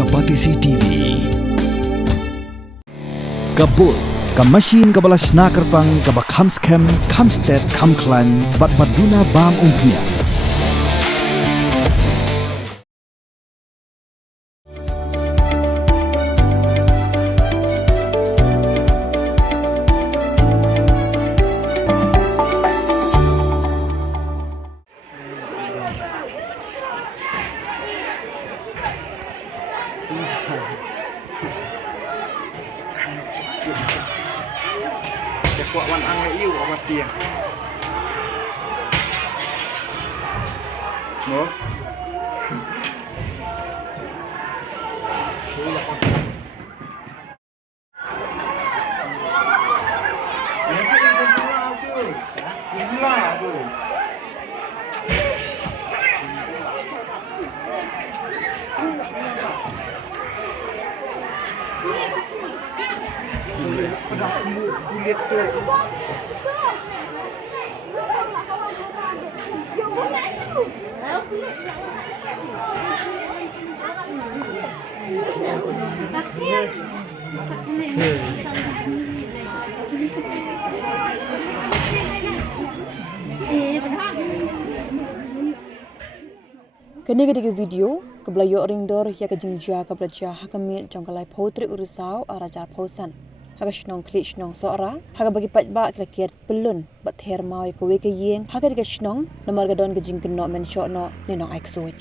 kapati CCTV. Kabul, kamasin kabalas nakarpang kabak hamskem, kamstet, kamklan, bat baduna bam umpnya. Kuat wan ang iu awak tiang. No. Kulit tu. Kini ketika video kebelayo ringdor ya kejengja keberja hakamil jangkalai potri urusau arajar pausan. Khliehshnong Sohra, haga bagi Paidbah kira-kira Pyllun, bat Ther mau ikowe ke Ïing, haga Khliehshnong, nomor gadon ke jing keno men syokno ninong aiksuit.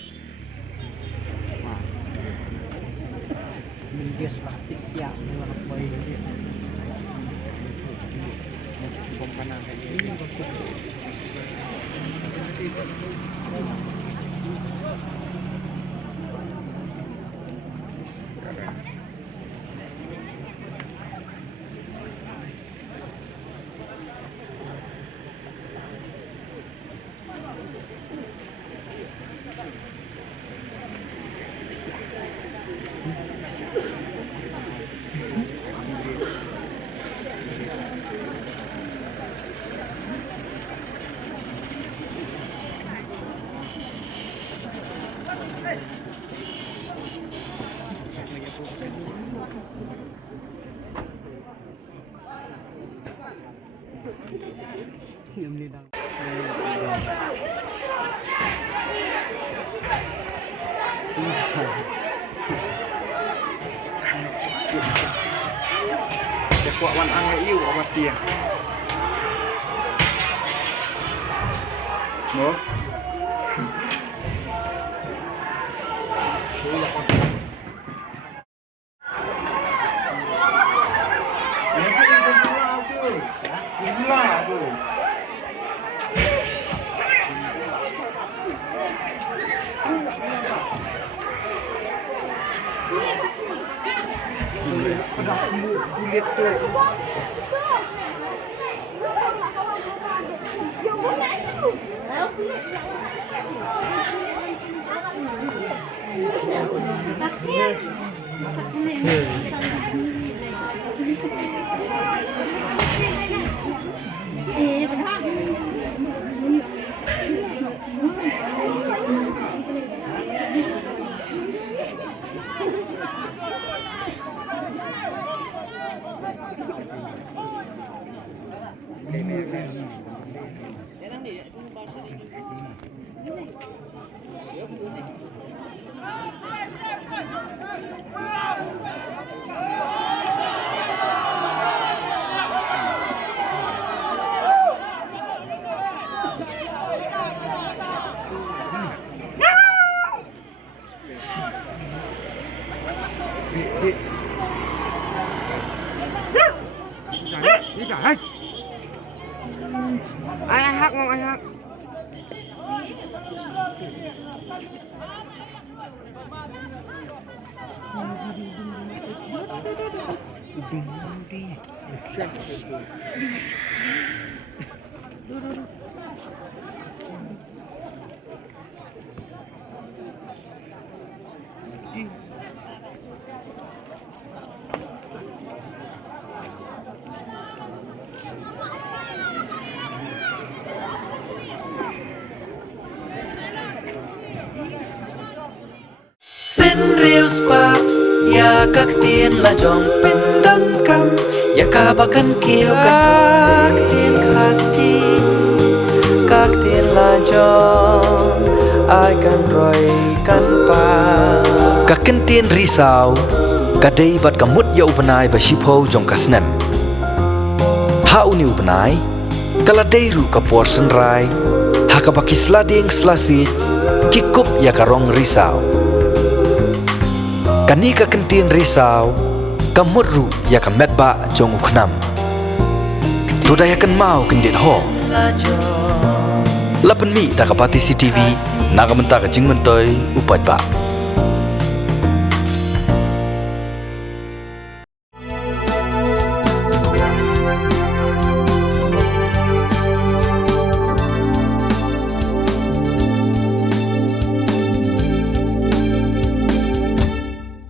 Kuat wan ang iu awak tiang. No. Kulit tu. Ai hắc không ai hắc. Real spot. ya kak tin la jong pin dan kam ya ka bakan kiu kak tin khasi kak tin la jong ai kan roi kan pa kak ken tin risau kadai bat kamut ya upanai ba shipo jong kasnem ha uni upanai kala deiru ka portion rai haka bakisla ding slasi kikup ya karong risau kani ka kentin risau kamurru ya ka metba jong ukhnam toda ya kan mau kendit ho lapan mi ta ka pati CTV naga menta ka jingmentoi upat ba